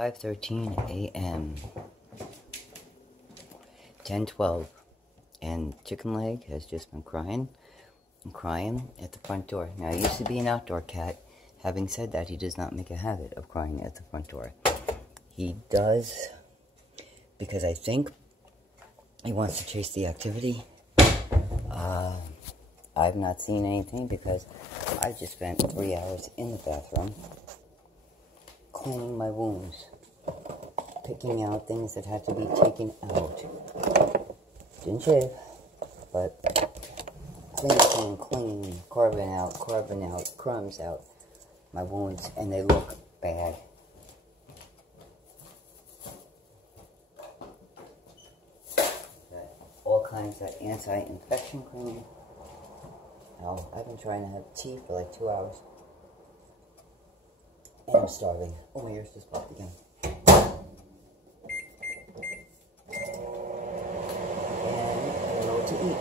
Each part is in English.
5:13 a.m. 10:12, and Chicken Leg has just been crying and crying at the front door. Now, he used to be an outdoor cat. Having said that, he does not make a habit of crying at the front door. He does because I think he wants to chase the activity. I've not seen anything because I just spent 3 hours in the bathroom cleaning my wounds, picking out things that had to be taken out. Didn't shave, but cleaning, carving out, crumbs out my wounds, and they look bad. All kinds of anti-infection cream. Now, I've been trying to have tea for like 2 hours. And I'm starving. Oh, my ears just popped again. And I don't know what to eat.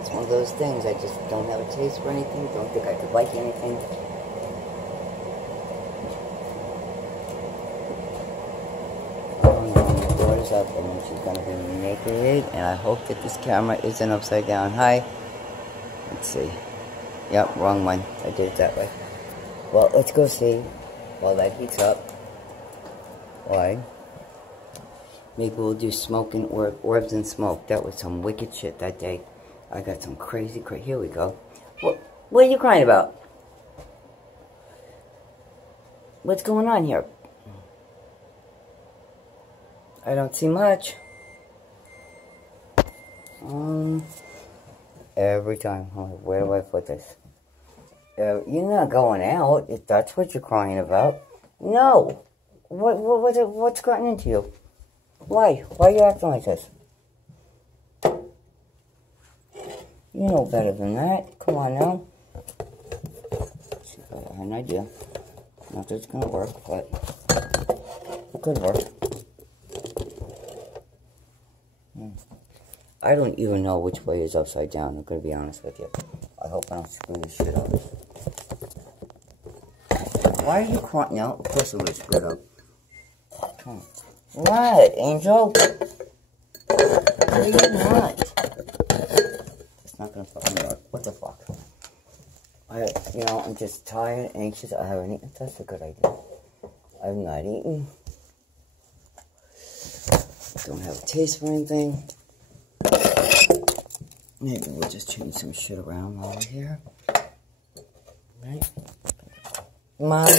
It's one of those things, I just don't have a taste for anything, don't think I could like anything. The door's up, and then she's gonna be naked, and I hope that this camera isn't upside down. Hi. Let's see. Yep, wrong one. I did it that way. Well, let's go see while that heats up. Why? Maybe we'll do smoke and orbs and smoke. That was some wicked shit that day. I got some crazy. Here we go. What are you crying about? What's going on here? I don't see much. Every time. I'm like, where do I put this? You're not going out if that's what you're crying about. No. What's gotten into you? Why? Why are you acting like this? You know better than that. Come on now. See if I have an idea. Not that it's going to work, but it could work. I don't even know which way is upside down. I'm going to be honest with you. I hope I don't screw this shit up. Why are you crying? No, of course I'm going to screw it up. Come on. What, Angel? What are you not? It's not going to fucking work. What the fuck? I'm just tired, anxious. I haven't eaten. That's a good idea. I've not eaten. Don't have a taste for anything. Maybe we'll just change some shit around while we're here. Right? Mom.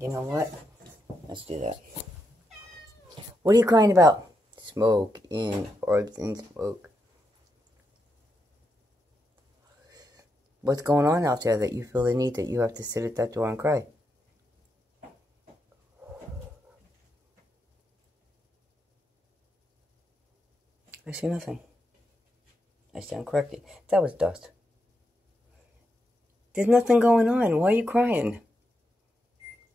You know what? Let's do that. What are you crying about? Smoke in, orbs in smoke. What's going on out there that you feel the need that you have to sit at that door and cry? I see nothing. I stand corrected. That was dust. There's nothing going on. Why are you crying?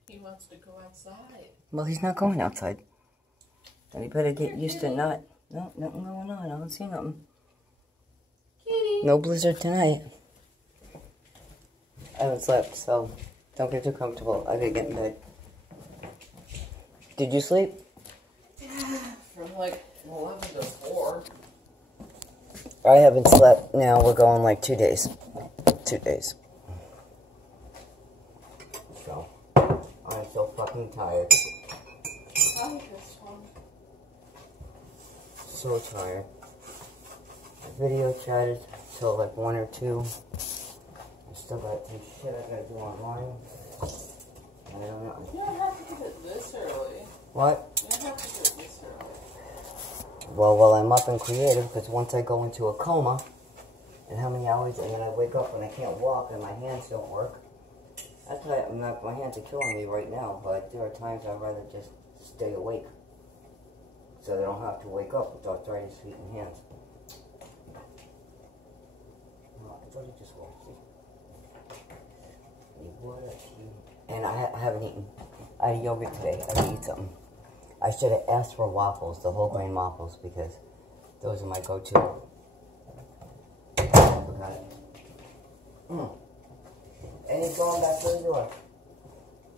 He wants to go outside. Well, he's not going outside. Then he better get used to not. No, nothing going on. I don't see nothing. Kitty. No blizzard tonight. I haven't slept, so don't get too comfortable. I gotta get in bed. Did you sleep? Yeah, from like 11 to 4. I haven't slept now. We're going like 2 days. 2 days. So, I'm so fucking tired. I like this one. So tired. I video chatted till like 1 or 2. I still got some shit I gotta do online. I don't know. You don't have to do it this early. What? You don't have to do it this early. Well, I'm up and creative because once I go into a coma, and how many hours, and then I wake up and I can't walk and my hands don't work. That's why my hands are killing me right now, but there are times I'd rather just stay awake so they don't have to wake up with arthritis, feet, and hands. No, I thought you just walked. And I haven't eaten. I had yogurt today. I had to eat something. I should have asked for waffles, the whole grain waffles, because those are my go-to. I forgot it. And he's going back to the door.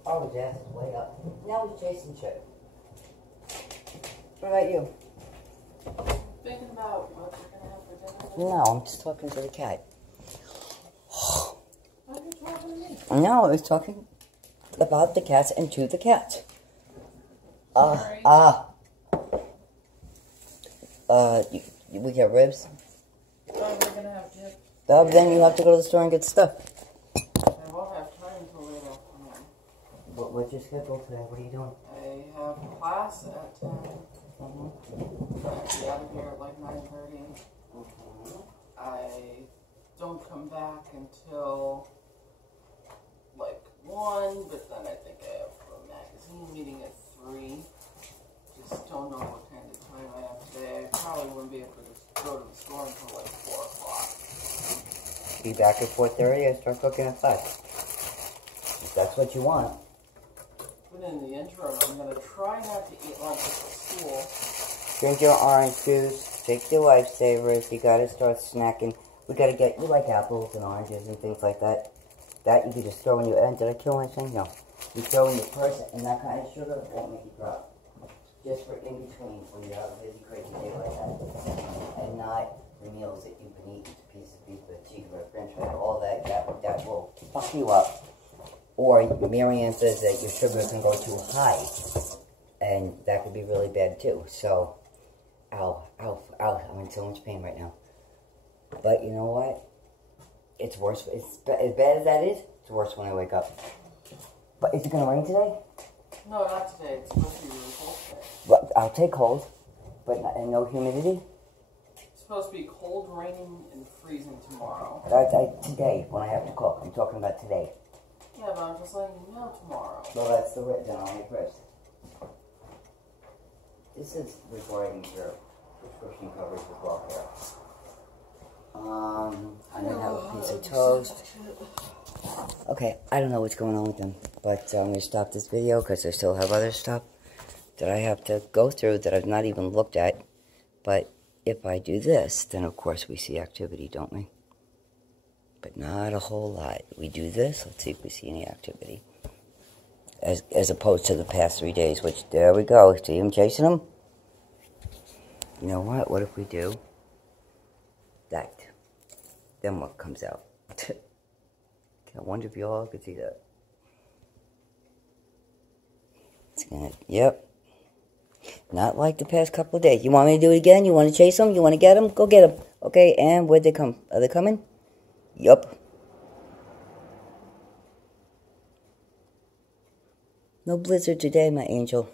Oh, his ass is way up. Now he's chasing shit. What about you? Thinking about what you're gonna have for dinner. No, I'm just talking to the cat. Why are you talking to me? No, I was talking about the cats and to the cats. We get ribs. Oh, we're gonna have dip. Then you have to go to the store and get stuff. I won't have time until later afternoon. What's your schedule today? What are you doing? I have class at 10. I'll be out of here at like 9:30. I don't come back until like 1, but then I think I have a magazine meeting at 3. Just don't know what kind of time I have today. I probably wouldn't be able to go to the store until like 4 o'clock. Be back at 4:30 and start cooking at 5. If that's what you want. But in the interim, I'm going to try not to eat lunch at the school. Drink your orange juice. Take your lifesavers. You gotta start snacking. We gotta get, you like apples and oranges and things like that. That you can just throw in your, did I kill anything? No. You throw in your purse and that kind of sugar won't make you drop. Just for in between when you have a busy, crazy day like that. And not the meals that you've been eating, a piece of beef, a chicken, or a french fry, all that will fuck you up. Or Marianne says that your sugar can go too high. And that could be really bad too. So, ow, I'm in so much pain right now. But you know what? It's worse. As bad as that is, it's worse when I wake up. But is it going to rain today? No, not today. It's supposed to be really cold today. Well, I'll take cold, but and no humidity. It's supposed to be cold, raining, and freezing tomorrow. Today, when I have to cook. I'm talking about today. Yeah, but I'm just letting you know tomorrow. Well, that's the then I'll make rest. This is regarding your prescription coverage with welfare. I didn't have a piece of toast. Okay, I don't know what's going on with them, but I'm going to stop this video because I still have other stuff that I have to go through that I've not even looked at. But if I do this, then of course we see activity, don't we? But not a whole lot. We do this, let's see if we see any activity. As opposed to the past 3 days, which, there we go. See him chasing them? You know what? What if we do that? Then what comes out? I wonder if you all could see that. It's gonna, yep. Not like the past couple of days. You want me to do it again? You want to chase them? You want to get them? Go get them. Okay, and where'd they come? Are they coming? Yup. No blizzard today, my angel.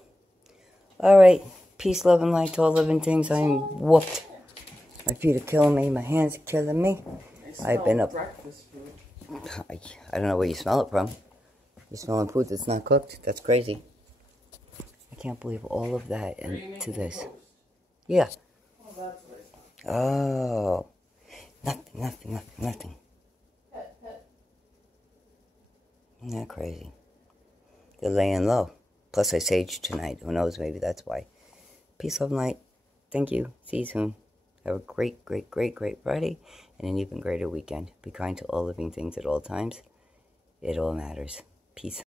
Alright. Peace, love, and light to all living things. I am whooped. My feet are killing me. My hands are killing me. I've been up. Breakfast food. I don't know where you smell it from. You're smelling food that's not cooked. That's crazy. I can't believe all of that into this. Toast? Yeah. Oh, that's what I thought. Oh. Nothing. Pet. Isn't that crazy? They're laying low. Plus I saged tonight. Who knows? Maybe that's why. Peace, love, and light. Thank you. See you soon. Have a great Friday and an even greater weekend. Be kind to all living things at all times. It all matters. Peace.